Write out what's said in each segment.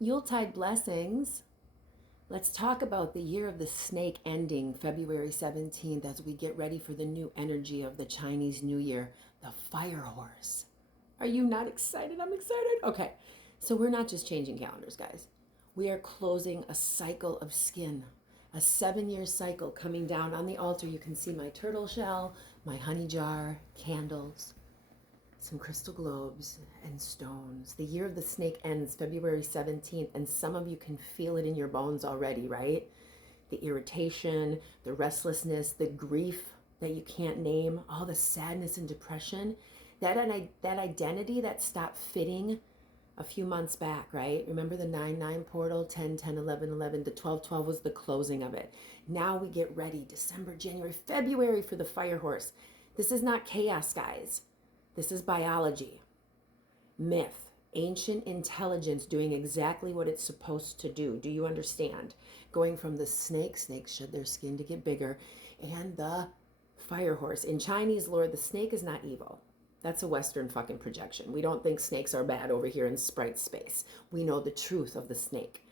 Yuletide blessings. Let's talk about the year of the snake ending February 17th as we get ready for the new energy of the Chinese New Year, the fire horse. Are you not excited? I'm excited. Okay, so we're not just changing calendars, guys. We are closing a cycle of skin, a 7-year cycle coming down on the altar. You can see my turtle shell, my honey jar, candles, some crystal globes and stones. The year of the snake ends February 17th, and some of you can feel it in your bones already, right? The irritation, the restlessness, the grief that you can't name, all the sadness and depression. That identity that stopped fitting a few months back, right? Remember the 9-9 portal, 10-10, 11-11, the 12-12 was the closing of it. Now we get ready, December, January, February for the fire horse. This is not chaos, guys. This is biology, myth, ancient intelligence doing exactly what it's supposed to do. Do you understand? Going from the snakes shed their skin to get bigger, and the fire horse. In Chinese lore, the snake is not evil. That's a Western fucking projection. We don't think snakes are bad over here in sprite space. We know the truth of the snake.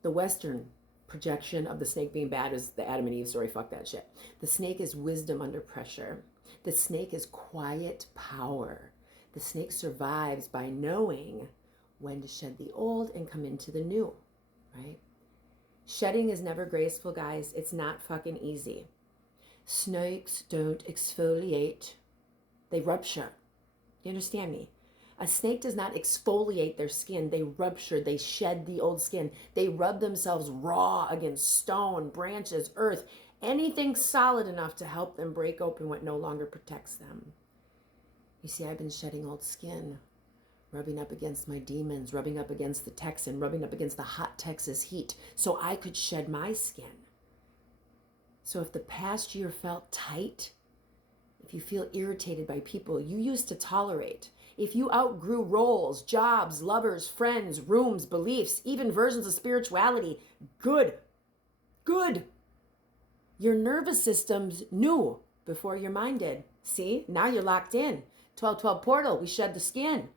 The Western projection of the snake being bad is the Adam and Eve story. Fuck that shit. The snake is wisdom under pressure. The snake is quiet power. The snake survives by knowing when to shed the old and come into the new, right? Shedding is never graceful, guys. It's not fucking easy. Snakes don't exfoliate. They rupture. You understand me? A snake does not exfoliate their skin. They rupture. They shed the old skin. They rub themselves raw against stone, branches, earth, anything solid enough to help them break open what no longer protects them. You see, I've been shedding old skin, rubbing up against my demons, rubbing up against the Texan, rubbing up against the hot Texas heat so I could shed my skin. So if the past year felt tight, if you feel irritated by people you used to tolerate, if you outgrew roles, jobs, lovers, friends, rooms, beliefs, even versions of spirituality, good. Your nervous system's new before your mind did. See, now you're locked in. 12-12 portal, we shed the skin.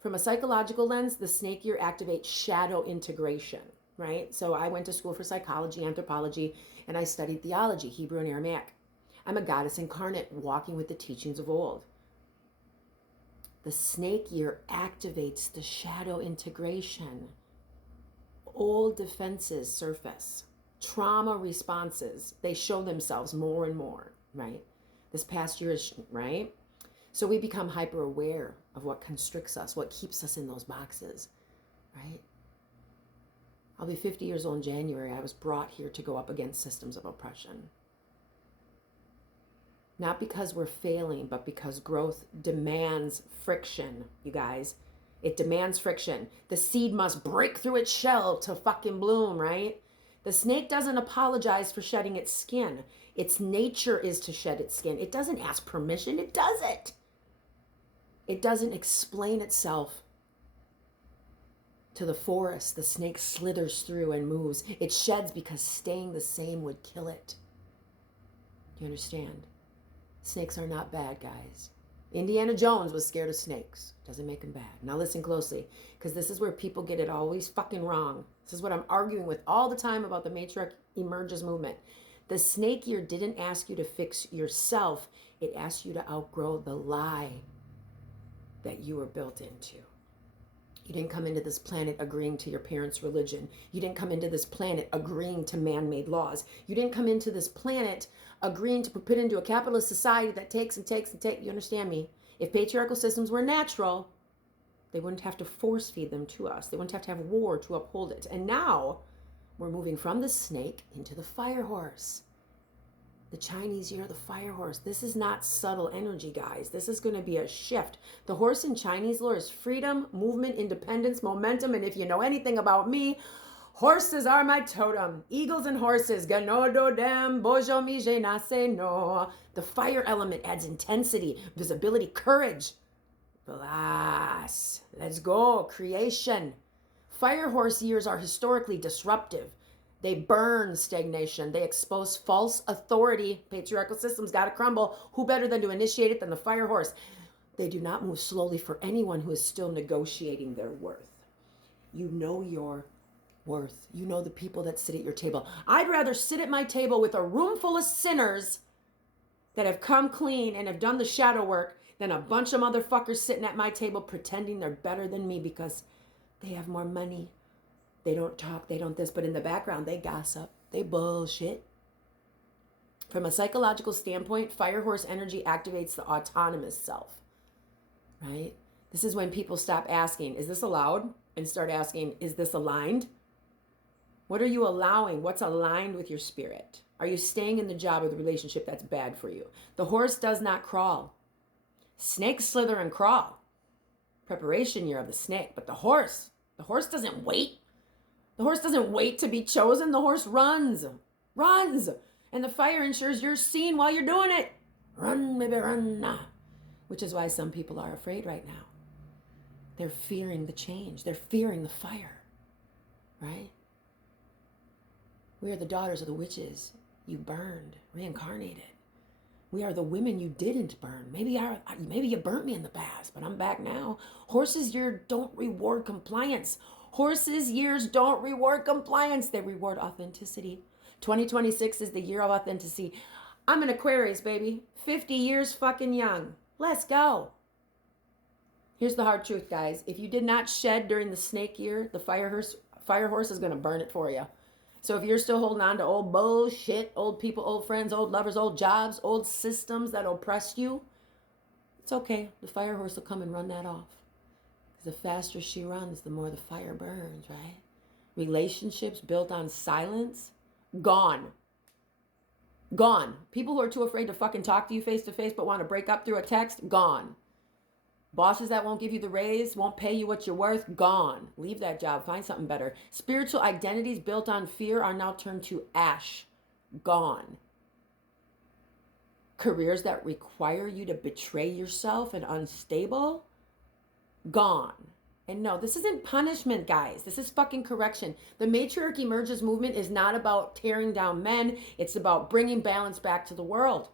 From a psychological lens, the snake year activates shadow integration, right? So I went to school for psychology, anthropology, and I studied theology, Hebrew and Aramaic. I'm a goddess incarnate walking with the teachings of old. The snake year activates the shadow integration. Old defenses surface. Trauma responses, they show themselves more and more, right? This past year is, right? So we become hyper aware of what constricts us, what keeps us in those boxes, right? I'll be 50 years old in January. I was brought here to go up against systems of oppression. Not because we're failing, but because growth demands friction, you guys. It demands friction. The seed must break through its shell to fucking bloom, right? The snake doesn't apologize for shedding its skin. Its nature is to shed its skin. It doesn't ask permission. It does it. It doesn't explain itself to the forest. The snake slithers through and moves. It sheds because staying the same would kill it. Do you understand? Snakes are not bad, guys. Indiana Jones was scared of snakes. Doesn't make them bad. Now listen closely, because this is where people get it always fucking wrong. This is what I'm arguing with all the time about the matriarch emerges movement. The snake year didn't ask you to fix yourself. It asked you to outgrow the lie that you were built into. You didn't come into this planet agreeing to your parents' religion. You didn't come into this planet agreeing to man-made laws. You didn't come into this planet agreeing to be put into a capitalist society that takes and takes and takes. You understand me? If patriarchal systems were natural, they wouldn't have to force feed them to us. They wouldn't have to have war to uphold it. And now we're moving from the snake into the fire horse. The Chinese year of the fire horse. This is not subtle energy, guys. This is going to be a shift. The horse in Chinese lore is freedom, movement, independence, momentum. And if you know anything about me, horses are my totem. Eagles and horses. Ganodo dem, bojo mi je nase no. The fire element adds intensity, visibility, courage. Blast. Let's go. Creation. Fire horse years are historically disruptive. They burn stagnation. They expose false authority. Patriarchal systems got to crumble. Who better than to initiate it than the fire horse? They do not move slowly for anyone who is still negotiating their worth. You know your worth. You know the people that sit at your table. I'd rather sit at my table with a room full of sinners that have come clean and have done the shadow work than a bunch of motherfuckers sitting at my table pretending they're better than me because they have more money. They don't talk, they don't this, but in the background, they gossip, they bullshit. From a psychological standpoint, fire horse energy activates the autonomous self, right? This is when people stop asking, is this allowed? And start asking, is this aligned? What are you allowing? What's aligned with your spirit? Are you staying in the job or the relationship that's bad for you? The horse does not crawl. Snakes slither and crawl. Preparation year of the snake. But the horse doesn't wait. The horse doesn't wait to be chosen. The horse runs. And the fire ensures you're seen while you're doing it. Run, baby, run. Which is why some people are afraid right now. They're fearing the change. They're fearing the fire, right? We are the daughters of the witches you burned, reincarnated. We are the women you didn't burn. Maybe you burnt me in the past, but I'm back now. Horses' years don't reward compliance. Horses' years don't reward compliance. They reward authenticity. 2026 is the year of authenticity. I'm an Aquarius, baby. 50 years fucking young. Let's go. Here's the hard truth, guys. If you did not shed during the snake year, the fire horse is going to burn it for you. So if you're still holding on to old bullshit, old people, old friends, old lovers, old jobs, old systems that oppress you, it's okay. The fire horse will come and run that off. Because the faster she runs, the more the fire burns, right? Relationships built on silence, gone. Gone. People who are too afraid to fucking talk to you face to face but want to break up through a text, gone. Bosses that won't give you the raise, won't pay you what you're worth, gone. Leave that job, find something better. Spiritual identities built on fear are now turned to ash, gone. Careers that require you to betray yourself and unstable, gone. And no, this isn't punishment, guys. This is fucking correction. The matriarch emerges movement is not about tearing down men. It's about bringing balance back to the world.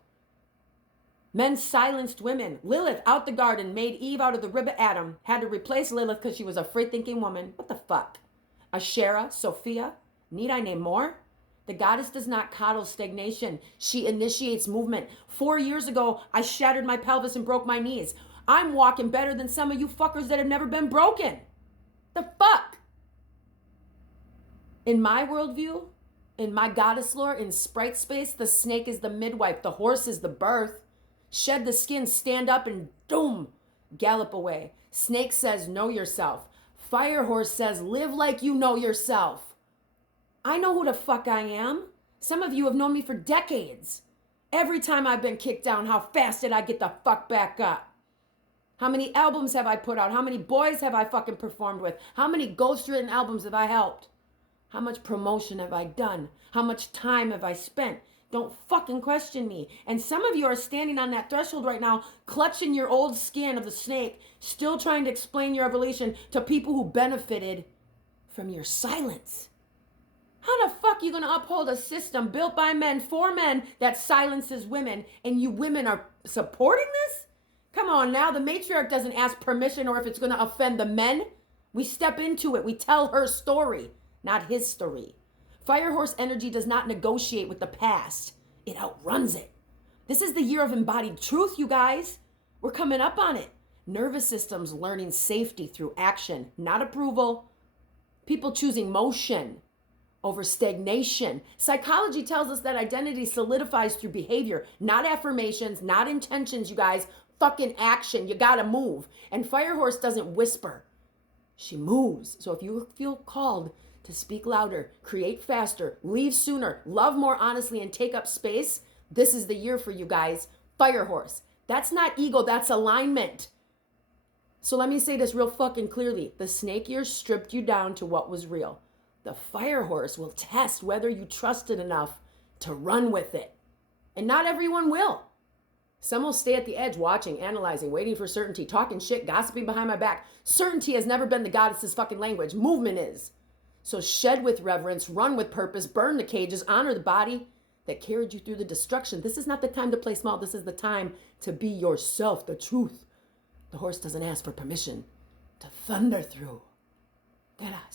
Men silenced women. Lilith out the garden made Eve out of the rib of Adam. Had to replace Lilith because she was a free-thinking woman. What the fuck? Asherah, Sophia. Need I name more? The goddess does not coddle stagnation. She initiates movement. 4 years ago, I shattered my pelvis and broke my knees. I'm walking better than some of you fuckers that have never been broken. The fuck? In my worldview, in my goddess lore, in sprite space, the snake is the midwife. The horse is the birth. Shed the skin, stand up, and boom, gallop away. Snake says, know yourself. Fire horse says, live like you know yourself. I know who the fuck I am. Some of you have known me for decades. Every time I've been kicked down, how fast did I get the fuck back up? How many albums have I put out? How many boys have I fucking performed with? How many ghostwritten albums have I helped? How much promotion have I done? How much time have I spent? Don't fucking question me. And some of you are standing on that threshold right now, clutching your old skin of the snake, still trying to explain your evolution to people who benefited from your silence. How the fuck are you going to uphold a system built by men for men that silences women, and you women are supporting this? Come on now, the matriarch doesn't ask permission or if it's going to offend the men. We step into it. We tell her story, not his story. Fire horse energy does not negotiate with the past. It outruns it. This is the year of embodied truth, you guys. We're coming up on it. Nervous systems learning safety through action, not approval. People choosing motion over stagnation. Psychology tells us that identity solidifies through behavior, not affirmations, not intentions, you guys. Fucking action. You gotta move. And Fire Horse doesn't whisper. She moves. So if you feel called to speak louder, create faster, leave sooner, love more honestly, and take up space, this is the year for you guys. Fire Horse. That's not ego, that's alignment. So let me say this real fucking clearly. The snake year stripped you down to what was real. The Fire Horse will test whether you trust it enough to run with it. And not everyone will. Some will stay at the edge, watching, analyzing, waiting for certainty, talking shit, gossiping behind my back. Certainty has never been the goddess's fucking language. Movement is. So shed with reverence, run with purpose, burn the cages, honor the body that carried you through the destruction. This is not the time to play small. This is the time to be yourself, the truth. The horse doesn't ask for permission to thunder through. Get out,